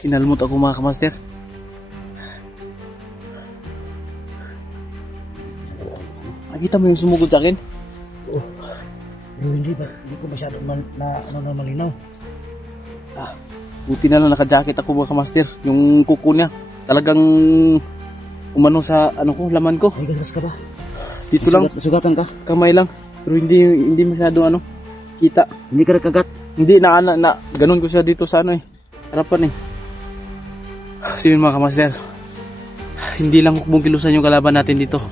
Kinalmot ako mga kamaster. Nakita mo yung sumugod sa akin? Oh, pero hindi ko masyado malinaw. Buti na lang naka-jacket ako mga kamaster. Yung kuko niya talagang umano sa laman ko. Ay, gasgas ka ba? Dito lang. Nasugatan ka? Kamay lang. Pero hindi masyado kita. Hindi ka nagkagat? Hindi na ganun ko siya dito sa harapan eh. Sige mga kamaster. Hindi lang hukbong kilusan yung kalaban natin dito.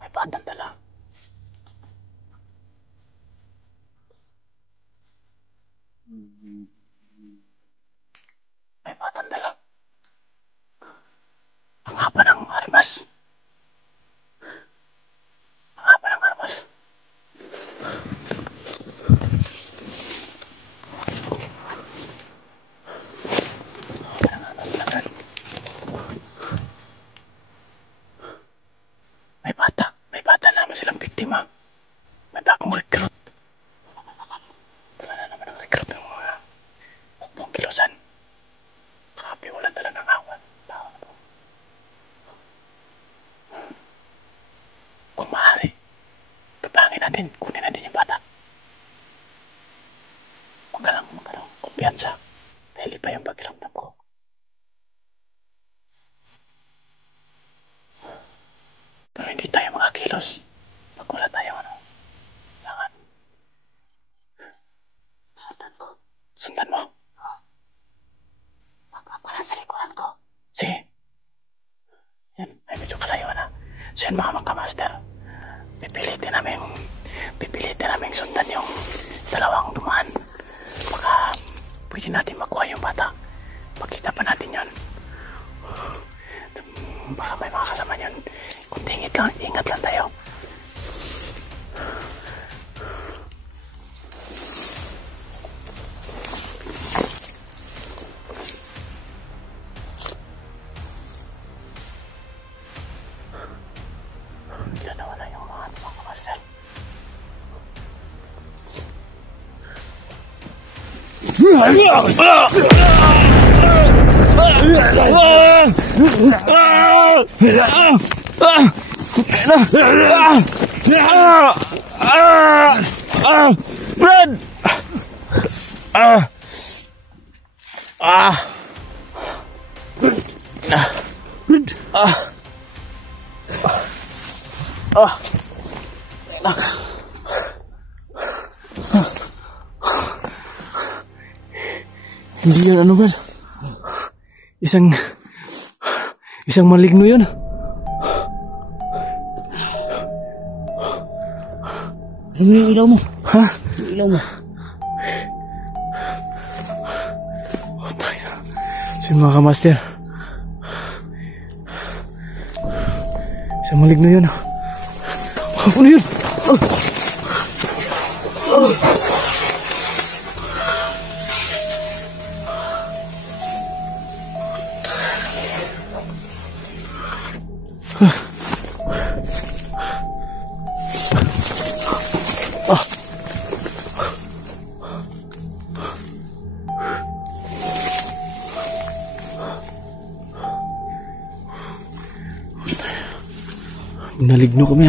May batang dala. May batang dala. Ang haba ng armas. Ang haba ng armas. May bata na naman silang biktima. May bagong recruit. Wala na naman ang recruit ng mga hukbong kilusan. Grabe, wala talaga ng awan. Kung maaari, babangin natin, kunin natin yung bata. Huwag ka lang kumpiyansa. Dahil iba yung pakiramdam ko. Pero hindi tayo makakilos pag wala tayong kailangan. Sundan mo. Magpapalan sa likuran ko. Sige. Yan, ay medyo kalayo na. So yun mga magkamaster, pipilitin namin sundan yung dalawang dumaan. Baka pwede natin makuha yung bata. Pagkita pa natin yun. Baka may mga kasama yun. Kunti ingat lang tayo. Bigla nawala yung mga master. Brad! Hindi yan Brad? Isang maligno yun. Ano yung ilaw mo? Ha? Yung ilaw mo? So mga kamaster, isang maligno yun. Ano yun? Naligno kami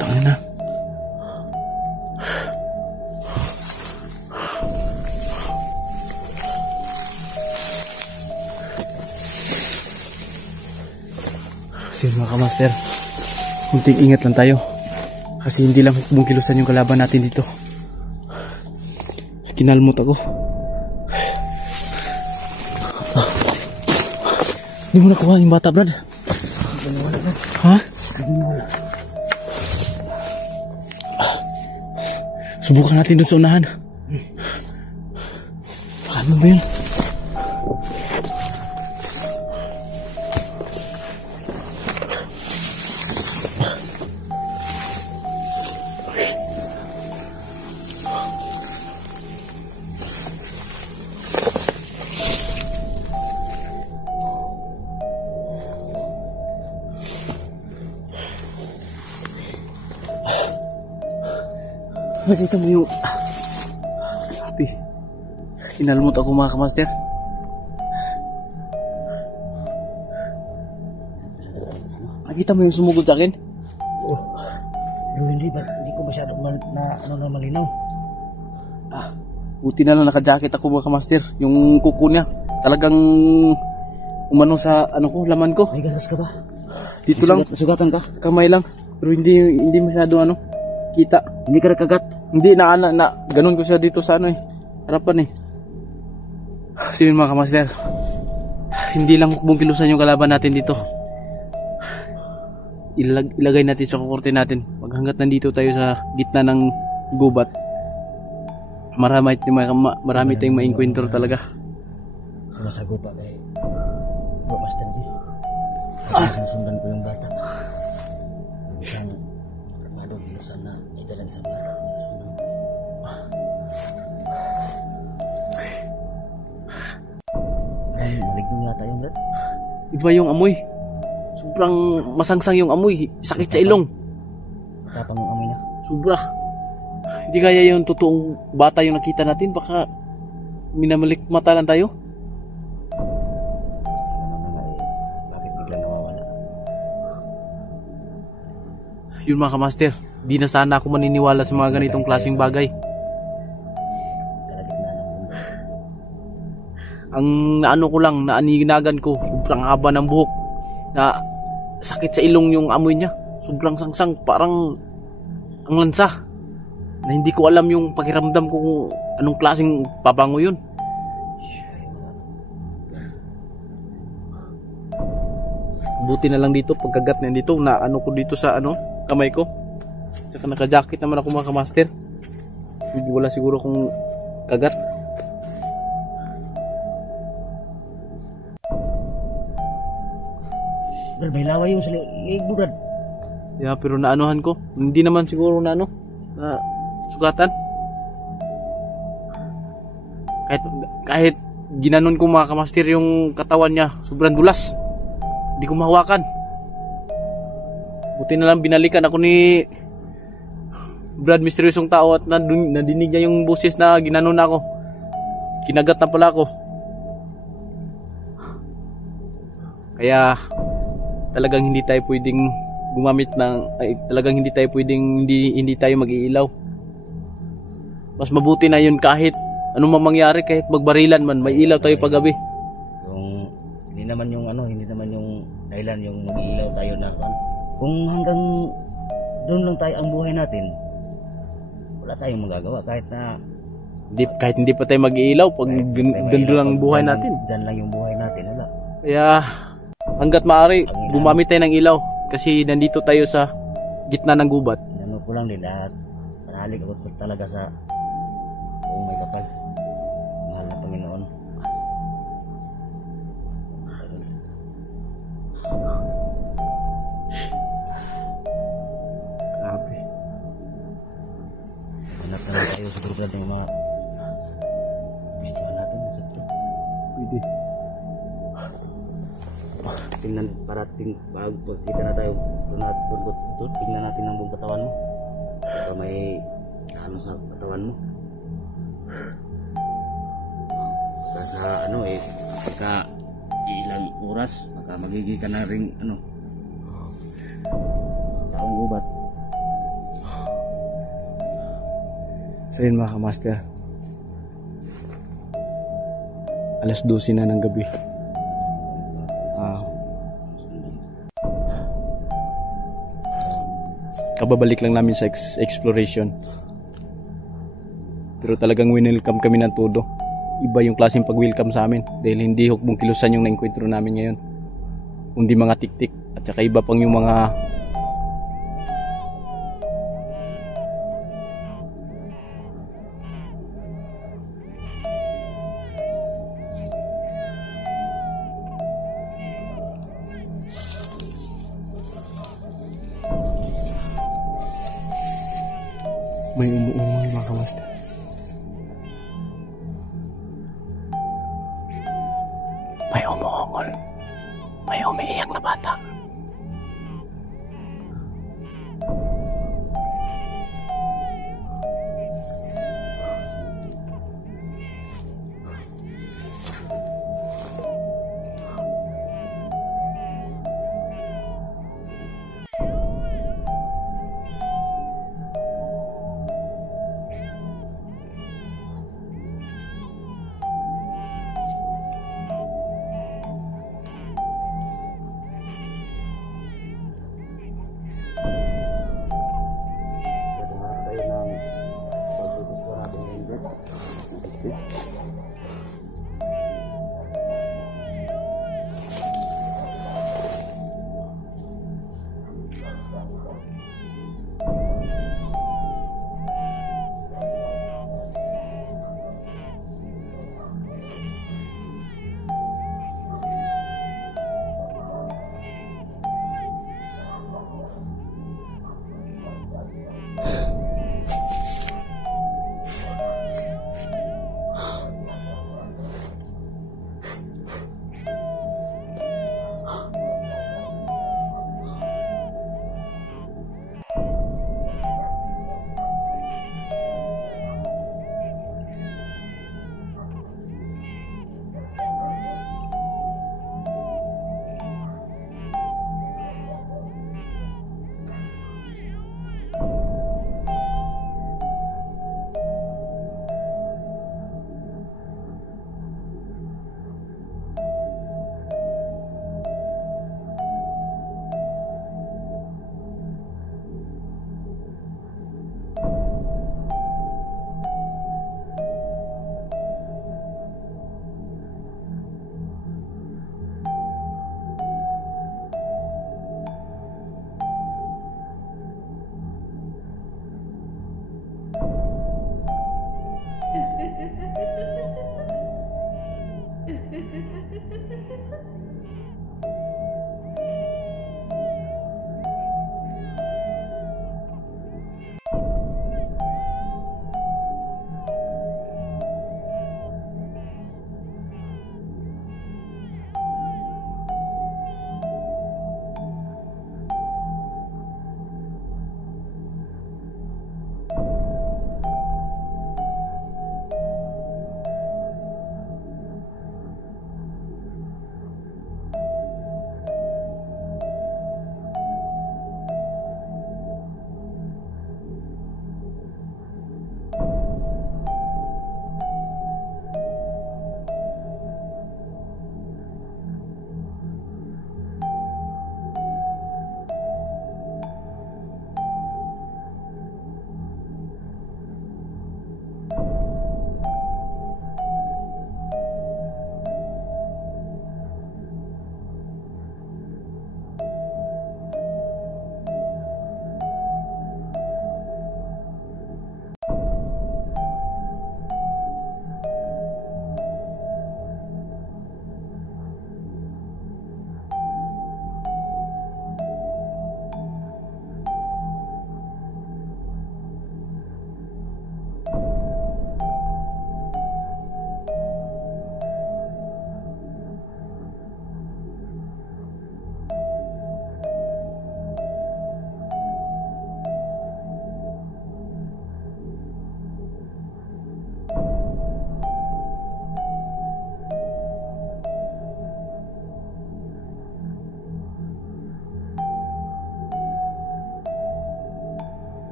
Tangin na. Sige mga kamaster, kunting ingat lang tayo. Kasi hindi lang hukbong kilusan yung kalaban natin dito. Kinalmot ako. Hindi mo nakuha yung bata, Brad? Ha? Subukan natin dun sa unahan. Ano ba yun? Nakita mo yung... Grabe. Inalmot ako mga kamaster. Nakita mo yung sumugod sa akin? Oh. Pero hindi ko masyadong malinaw. Buti na lang naka-jacket ako mga kamaster. Yung kuko niya. Talagang umano sa ano ko, laman ko. May galas ka ba? Dito lang. Sugatan ka? Kamay lang. Pero hindi masyadong kita. Hindi ka nakagat? Hindi, ganun ko siya dito sa harapan eh. Sige mga kamaster, hindi lang hukbong kilusan yung kalaban natin dito. Ilagay natin sa kukurte natin. Pag hanggat nandito tayo sa gitna ng gubat, marami tayong ma-encounter talaga. Sumasagot pa kay Bro Master G. Susundan ko yung bata. Isang armado kilusan na idalan sa bata. Maligno yata yung rat. Iba yung amoy. Sobrang masangsang yung amoy. Sakit sa ilong. Tapang yung amoy niya. Sobra. Hindi kaya yung totoong bata yung nakita natin. Baka minamalik mata lang tayo. Bakit biglang nawawala? Yun mga kamaster, di na sana ako maniniwala sa mga ganitong klaseng bagay. Ang naano ko lang, naaninagan ko, sobrang haba ng buhok, na sakit sa ilong yung amoy niya. Sobrang sangsang, parang ang lansa. Na hindi ko alam yung pakiramdam ko kung anong klaseng pabango yun. Buti na lang dito, pagkagat na dito, na ano ko dito sa kamay ko. Saka naka-jacket naman ako mga kamaster. Wala siguro kung kagat. Brad, may laway yung sa liig mo, Brad. Yeah, pero naanuhan ko. Hindi naman siguro na sugatan. Kahit ginanon ko mga kamaster yung katawan niya, sobrang dulas. Hindi ko mahawakan. Buti na lang binalikan ako ni Brad, misteryosong tao, at nadinig niya yung boses na ginanon ako. Kinagat na pala ako. Kaya talagang hindi tayo pwedeng gumamit talagang hindi tayo pwedeng hindi tayo mag-iilaw. Mas mabuti na yun kahit anong mangyari, kahit magbarilan man, may ilaw tayo paggabi. Hindi naman yung dahilan yung mag-iilaw tayo na kung hanggang doon lang tayo ang buhay natin, wala tayong magagawa kahit hindi pa tayo mag-iilaw pag ganda lang buhay natin. Diyan lang yung buhay natin, wala. Kaya hanggat maaari, gumamit tayo ng ilaw kasi nandito tayo sa gitna ng gubat. Ano ko lang din at panalig ako talaga sa may kapal. Mahal na Panginoon. Grabe. Hanap na lang tayo sa grupo natin yung mga gusto natin sa ito. Pwede. Tingnan pag kita na tayo doon, tingnan natin ang buong katawan mo. Baka may ano sa katawan mo. Sa pagka ilang oras, baka magiging ka na rin taong gubat. So yun mga kamaster, alas 12 na ng gabi. Kababalik lang namin sa exploration, pero talagang winelcome kami ng todo. Iba yung klaseng pag-welcome sa amin dahil hindi hukbong kilusan yung na-encuentro namin ngayon, kundi mga tiktik at saka iba pang yung mga May umuungol mga kamaster. May umuungol. May umiiyak na bata.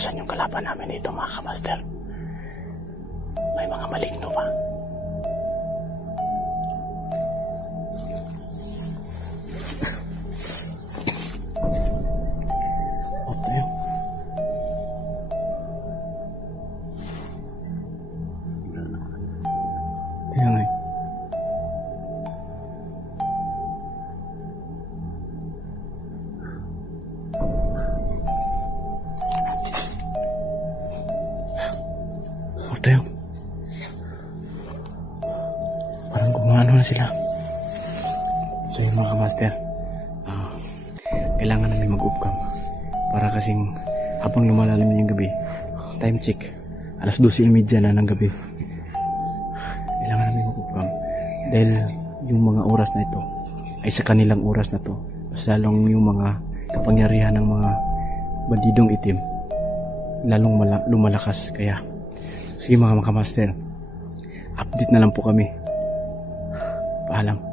utusan yung kalaban namin dito mga kamaster. May mga maligno pa. Kaya nga eh. Tayo. Parang gumano na sila. So yun mga kamaster, kailangan namin mag-upcam para kasing habang lumalalim yung gabi, time check, 12:30 na ng gabi. Kailangan namin mag-upcam dahil yung mga oras na ito ay sa kanilang oras na to, mas lalong yung mga kapangyarihan ng mga bandidong itim lalong lumalakas. Kaya sige mga kamaster, update na lang po kami. Paalam.